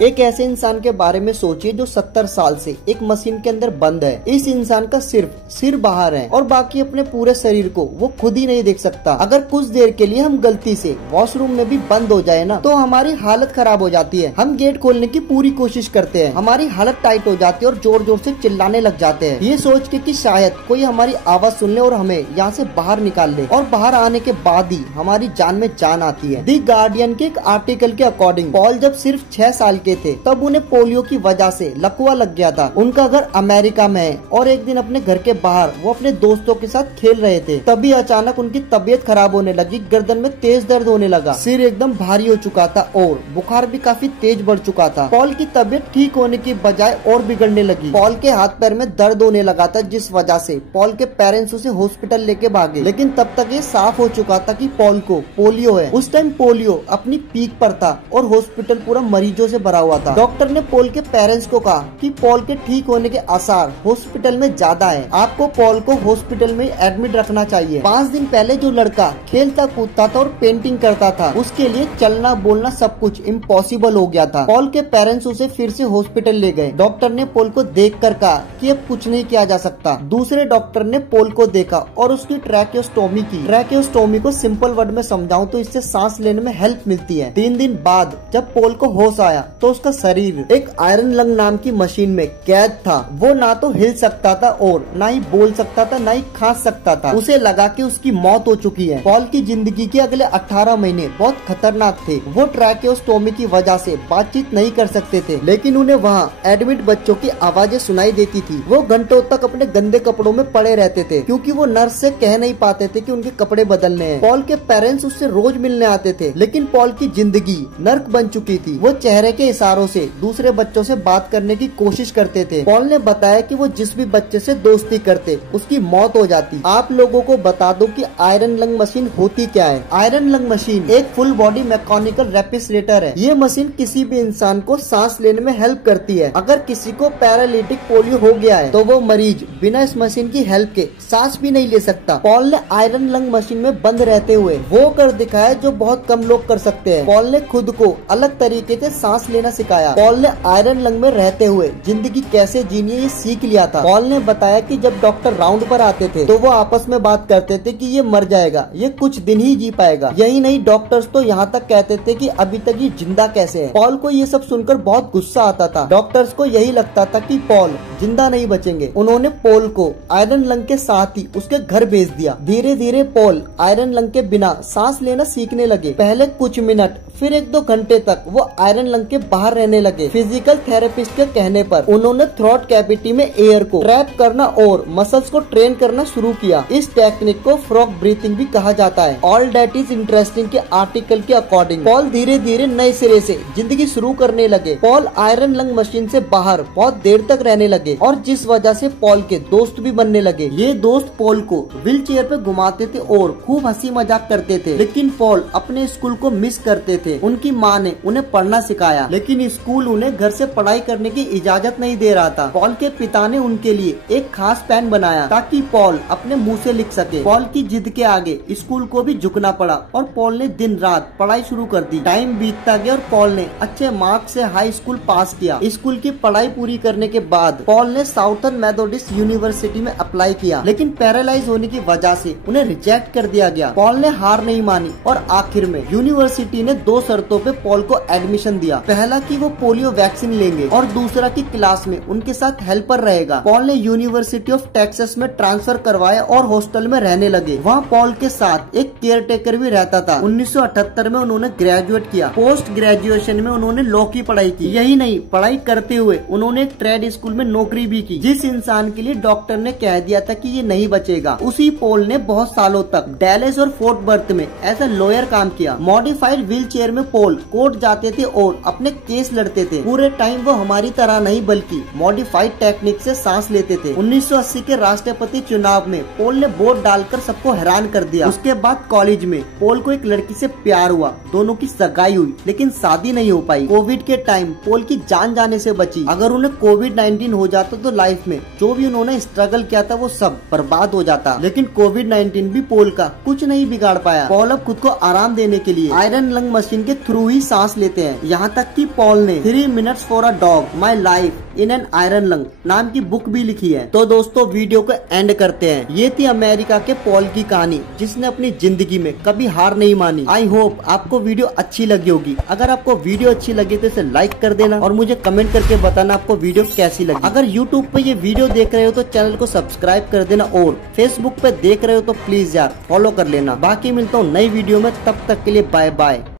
एक ऐसे इंसान के बारे में सोचिए जो 70 साल से एक मशीन के अंदर बंद है। इस इंसान का सिर्फ सिर बाहर है और बाकी अपने पूरे शरीर को वो खुद ही नहीं देख सकता। अगर कुछ देर के लिए हम गलती से वॉशरूम में भी बंद हो जाए ना तो हमारी हालत खराब हो जाती है। हम गेट खोलने की पूरी कोशिश करते हैं, हमारी हालत टाइट हो जाती है और जोर जोर से चिल्लाने लग जाते हैं, ये सोच के कि शायद कोई हमारी आवाज सुन ले और हमें यहाँ से बाहर निकाल ले। और बाहर आने के बाद ही हमारी जान में जान आती है। दी गार्डियन के एक आर्टिकल के अकॉर्डिंग पॉल जब सिर्फ 6 साल के थे तब उन्हें पोलियो की वजह से लकवा लग गया था। उनका घर अमेरिका में है और एक दिन अपने घर के बाहर वो अपने दोस्तों के साथ खेल रहे थे, तभी अचानक उनकी तबीयत खराब होने लगी। गर्दन में तेज दर्द होने लगा, सिर एकदम भारी हो चुका था और बुखार भी काफी तेज बढ़ चुका था। पॉल की तबीयत ठीक होने की बजाय और बिगड़ने लगी। पॉल के हाथ पैर में दर्द होने लगा था, जिस वजह से पॉल के पेरेंट्स उसे हॉस्पिटल लेके भागे। लेकिन तब तक ये साफ हो चुका था कि पॉल को पोलियो है। उस टाइम पोलियो अपनी पीक पर था और हॉस्पिटल पूरा मरीजों से भरा हुआ था। डॉक्टर ने पॉल के पेरेंट्स को कहा कि पॉल के ठीक होने के आसार हॉस्पिटल में ज्यादा है, आपको पॉल को हॉस्पिटल में एडमिट रखना चाहिए। 5 दिन पहले जो लड़का खेलता कूदता था और पेंटिंग करता था, उसके लिए चलना बोलना सब कुछ इम्पॉसिबल हो गया था। पॉल के पेरेंट्स उसे फिर से हॉस्पिटल ले गए। डॉक्टर ने पॉल को देखकर कहा कि अब कुछ नहीं किया जा सकता। दूसरे डॉक्टर ने पॉल को देखा और उसकी ट्रैकियोस्टोमी की। ट्रैकियोस्टोमी को सिंपल वर्ड में समझाऊं तो इससे सांस लेने में हेल्प मिलती है। 3 दिन बाद जब पॉल को होश आया तो उसका शरीर एक आयरन लंग नाम की मशीन में कैद था। वो ना तो हिल सकता था और ना ही बोल सकता था, ना ही खांस सकता था। उसे लगा कि उसकी मौत हो चुकी है। पॉल की जिंदगी के अगले 18 महीने बहुत खतरनाक थे। वो ट्रैकियोस्टोमी की वजह से बातचीत नहीं कर सकते थे, लेकिन उन्हें वहाँ एडमिट बच्चों की आवाजें सुनाई देती थी। वो घंटों तक अपने गंदे कपड़ों में पड़े रहते थे क्योंकि वो नर्स से कह नहीं पाते थे कि उनके कपड़े बदलने हैं। पॉल के पेरेंट्स उससे रोज मिलने आते थे, लेकिन पॉल की जिंदगी नर्क बन चुकी थी। वो चेहरे के इशारों से दूसरे बच्चों से बात करने की कोशिश करते थे। पॉल ने बताया कि वो जिस भी बच्चे से दोस्ती करते उसकी मौत हो जाती। आप लोगों को बता दो कि आयरन लंग मशीन होती क्या है। आयरन लंग मशीन एक फुल बॉडी मैकेनिकल रेस्पिरेटर है। ये मशीन किसी भी इंसान को सांस लेने में हेल्प करती है। अगर किसी को पैरालिटिक पोलियो हो गया है तो वो मरीज बिना इस मशीन की हेल्प के सांस भी नहीं ले सकता। पॉल ने आयरन लंग मशीन में बंद रहते हुए वो कर दिखाया जो बहुत कम लोग कर सकते हैं। पॉल ने खुद को अलग तरीके से सांस लेना सिखाया। पॉल ने आयरन लंग में रहते हुए जिंदगी कैसे जीनी है ये सीख लिया था। पॉल ने बताया कि जब डॉक्टर राउंड पर आते थे तो वो आपस में बात करते थे कि ये मर जाएगा, ये कुछ दिन ही जी पाएगा। यही नहीं, डॉक्टर्स तो यहाँ तक कहते थे कि अभी तक ये जिंदा कैसे है। पॉल को ये सब सुनकर बहुत गुस्सा आता था। डॉक्टर्स को यही लगता था कि पॉल जिंदा नहीं बचेंगे। उन्होंने पॉल को आयरन लंग के साथ ही उसके घर भेज दिया। धीरे धीरे पॉल आयरन लंग के बिना सांस लेना सीखने लगे। पहले कुछ मिनट, फिर 1-2 घंटे तक वो आयरन लंग के बाहर रहने लगे। फिजिकल थेरेपिस्ट के कहने पर उन्होंने थ्रोट कैविटी में एयर को ट्रैप करना और मसल्स को ट्रेन करना शुरू किया। इस टेक्निक को फ्रॉग ब्रीथिंग भी कहा जाता है। ऑल दैट इज इंटरेस्टिंग के आर्टिकल के अकॉर्डिंग पॉल धीरे धीरे नए सिरे से जिंदगी शुरू करने लगे। पॉल आयरन लंग मशीन से बाहर बहुत देर तक रहने लगे और जिस वजह से पॉल के दोस्त भी बनने लगे। ये दोस्त पॉल को व्हील चेयर पे घुमाते थे और खूब हंसी मजाक करते थे। लेकिन पॉल अपने स्कूल को मिस करते थे। उनकी माँ ने उन्हें पढ़ना सिखाया, लेकिन स्कूल उन्हें घर से पढ़ाई करने की इजाजत नहीं दे रहा था। पॉल के पिता ने उनके लिए एक खास पेन बनाया ताकि पॉल अपने मुंह से लिख सके। पॉल की जिद के आगे स्कूल को भी झुकना पड़ा और पॉल ने दिन रात पढ़ाई शुरू कर दी। टाइम बीतता गया और पॉल ने अच्छे मार्क्स से हाई स्कूल पास किया। स्कूल की पढ़ाई पूरी करने के बाद पॉल ने साउथर्न मेथोडिस्ट यूनिवर्सिटी में अप्लाई किया, लेकिन पैरालाइज होने की वजह से उन्हें रिजेक्ट कर दिया गया। पॉल ने हार नहीं मानी और आखिर में यूनिवर्सिटी ने 2 शर्तों पे पॉल को एडमिशन दिया। पहला कि वो पोलियो वैक्सीन लेंगे और दूसरा कि क्लास में उनके साथ हेल्पर रहेगा। पॉल ने यूनिवर्सिटी ऑफ टेक्सास में ट्रांसफर करवाया और हॉस्टल में रहने लगे। वहाँ पॉल के साथ एक केयर टेकर भी रहता था। 1978 में उन्होंने ग्रेजुएट किया। पोस्ट ग्रेजुएशन में उन्होंने लॉ की पढ़ाई की। यही नहीं, पढ़ाई करते हुए उन्होंने एक ट्रेड स्कूल में नौकरी भी की। जिस इंसान के लिए डॉक्टर ने कह दिया था कि ये नहीं बचेगा, उसी पॉल ने बहुत सालों तक डैलेस और फोर्ट बर्थ में एज ए लॉयर काम किया। मॉडिफाइड व्हील चेयर में पॉल कोर्ट जाते थे और अपने केस लड़ते थे। पूरे टाइम वो हमारी तरह नहीं बल्कि मॉडिफाइड टेक्निक से सांस लेते थे। 1980 के राष्ट्रपति चुनाव में पॉल ने वोट डालकर सबको हैरान कर दिया। उसके बाद कॉलेज में पॉल को एक लड़की से प्यार हुआ। दोनों की सगाई हुई, लेकिन शादी नहीं हो पाई। कोविड के टाइम पॉल की जान जाने से बची। अगर उन्हें कोविड-19 हो जाता तो लाइफ में जो भी उन्होंने स्ट्रगल किया था वो सब बर्बाद हो जाता। लेकिन कोविड-19 भी पॉल का कुछ नहीं बिगाड़ पाया। पॉल अब खुद को आराम देने के लिए आयरन लंग मशीन के थ्रू ही सांस लेते हैं। यहाँ तक कि पॉल ने 3 minutes for a dog my life in an iron lung नाम की बुक भी लिखी है। तो दोस्तों वीडियो को एंड करते हैं। ये थी अमेरिका के पॉल की कहानी, जिसने अपनी जिंदगी में कभी हार नहीं मानी। आई होप आपको वीडियो अच्छी लगी होगी। अगर आपको वीडियो अच्छी लगी तो इसे लाइक कर देना और मुझे कमेंट करके बताना आपको वीडियो कैसी लगी। अगर यूट्यूब पे ये वीडियो देख रहे हो तो चैनल को सब्सक्राइब कर देना और फेसबुक पे देख रहे हो तो प्लीज यार फॉलो कर लेना। बाकी मिलता हूँ नई वीडियो में, तब तक के लिए बाय बाय।